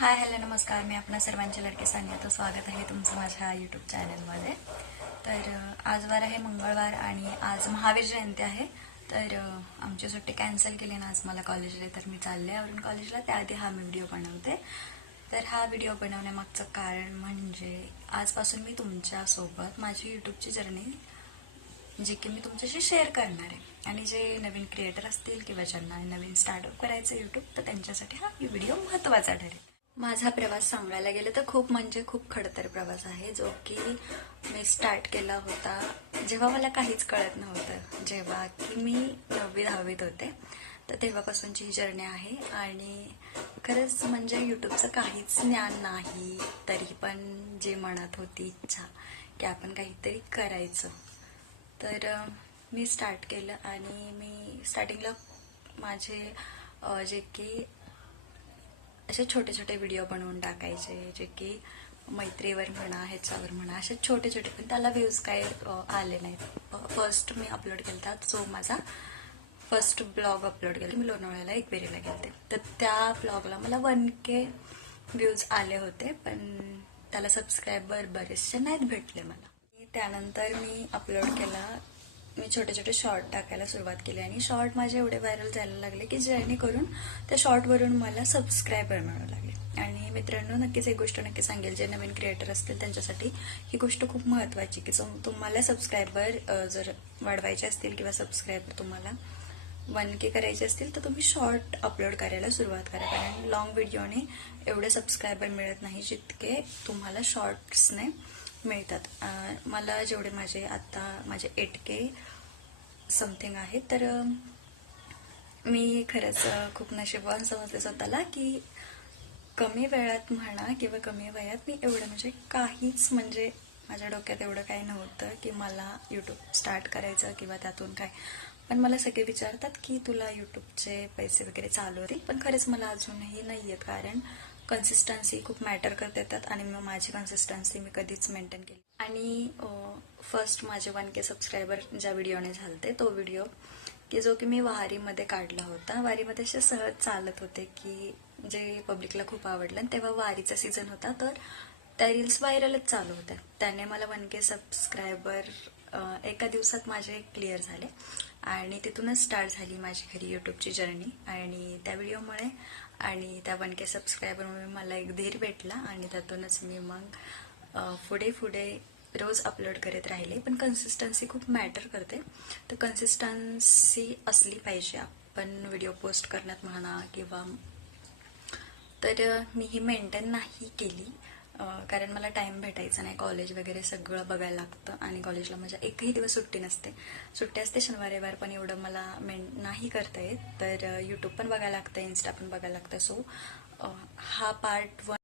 Hi hello नमस्कार. मी आपणा सर्वांच्या लडके सानिया. स्वागत आहे तुमचं माझ्या यूट्यूब चॅनलमध्ये. तर आज वार आहे मंगळवार आणि आज महावीर जयंती आहे. तर आमची सुट्टी कॅन्सल केली ना आज मला कॉलेजला, तर मी चालले आवरून कॉलेजला. त्याआधी हा मी व्हिडिओ बनवते. तर हा व्हिडिओ बनवण्यामागचं कारण म्हणजे आजपासून मी तुमच्यासोबत माझी यूट्यूबची जर्नी जी की मी तुमच्याशी शेअर करणार आहे. आणि जे नवीन क्रिएटर असतील किंवा ज्यांना नवीन स्टार्टअप करायचं यूट्यूब, तर त्यांच्यासाठी हा व्हिडिओ महत्त्वाचा ठरेल. माझा प्रवास सांगायला गेलं तर खूप म्हणजे खूप खडतर प्रवास आहे, जो की मी स्टार्ट केला होता जेव्हा मला काहीच कळत नव्हतं. जेव्हा की मी 9वी-10वीत होते, तर तेव्हापासूनची ही जर्नी आहे. आणि खरंच म्हणजे यूट्यूबचं काहीच ज्ञान नाही, तरी पण जे मनात होती इच्छा की आपण काहीतरी करायचं, तर मी स्टार्ट केलं. आणि मी स्टार्टिंगला माझे जे की असे छोटे छोटे व्हिडिओ बनवून टाकायचे, जे की मैत्रीवर म्हणा, ह्याच्यावर म्हणा, असे छोटे छोटे, पण त्याला व्ह्यूज काय आले नाहीत. फर्स्ट मी अपलोड केला जो माझा फर्स्ट ब्लॉग अपलोड केला, मी लोणावळ्याला एकवेरीला गेलते, तर त्या ब्लॉगला मला 1K व्ह्यूज आले होते, पण त्याला सबस्क्रायबर बरेचसे नाहीत भेटले मला. त्यानंतर मी अपलोड केला, मी छोटे छोटे शॉर्ट टाकायला सुरुवात केली आणि शॉर्ट माझे एवढे व्हायरल जायला लागले की जेणेकरून त्या शॉर्टवरून मला सबस्क्रायबर मिळू लागले. आणि मित्रांनो, नक्कीच एक गोष्ट नक्की सांगेल, जे नवीन क्रिएटर असतील त्यांच्यासाठी ही गोष्ट खूप महत्त्वाची की तुम्हाला सबस्क्रायबर जर वाढवायचे असतील किंवा सबस्क्रायबर तुम्हाला 1K करायचे असतील, तर तुम्ही शॉर्ट अपलोड करायला सुरुवात करा. कारण लॉंग व्हिडिओने एवढे सबस्क्रायबर मिळत नाही जितके तुम्हाला शॉर्ट्सने मिळतात. मला जेवढे माझे 8K समथिंग आहे, तर मी खरंच खूप नशीबवान समजले स्वतःला की कमी वेळात म्हणा किंवा कमी वयात मी एवढं म्हणजे काहीच म्हणजे माझ्या डोक्यात एवढं काही नव्हतं की मला यूट्यूब स्टार्ट करायचं किंवा त्यातून काय. पण मला सगळे विचारतात की तुला यूट्यूबचे पैसे वगैरे चालू होते, पण खरंच मला अजूनही नाही आहेत. कारण कन्सिस्टन्सी खूप मॅटर करते त्यात, आणि मग माझी कन्सिस्टन्सी मी कधीच मेंटेन केली. आणि फर्स्ट माझे 1K सबस्क्रायबर ज्या व्हिडिओने झालते, तो व्हिडिओ की जो की मी वारीमध्ये काढला होता. वारीमध्ये असे सहज चालत होते की जे पब्लिकला खूप आवडलं. आणि तेव्हा वारीचा सीझन होता, तर त्या रील्स व्हायरलच चालू होत्या. त्याने मला 1K सबस्क्रायबर एका दिवसात माझे क्लिअर झाले. आणि तिथूनच स्टार्ट झाली माझी खरी यूट्यूबची जर्नी. आणि त्या व्हिडिओमुळे आणि त्या 1K सबस्क्रायबरमुळे मला एक धीर भेटला, आणि त्यातूनच मी मग पुढे पुढे रोज अपलोड करत राहिले. पण कन्सिस्टन्सी खूप मॅटर करते, तर कन्सिस्टन्सी असली पाहिजे आपण व्हिडिओ पोस्ट करण्यात म्हणा किंवा. तर मी ही मेंटेन नाही केली, कारण मला टाइम भेटायचा नाही. कॉलेज वगैरे सगळं बघायला लागतं, आणि कॉलेजला माझ्या एकही दिवस सुट्टी नसते. सुट्टी असते शनिवार रविवार, पण एवढं मला नाही करता येत. तर यूट्यूब पण बघायला लागतं, इन्स्टा पण बघायला लागतं. सो हा पार्ट 1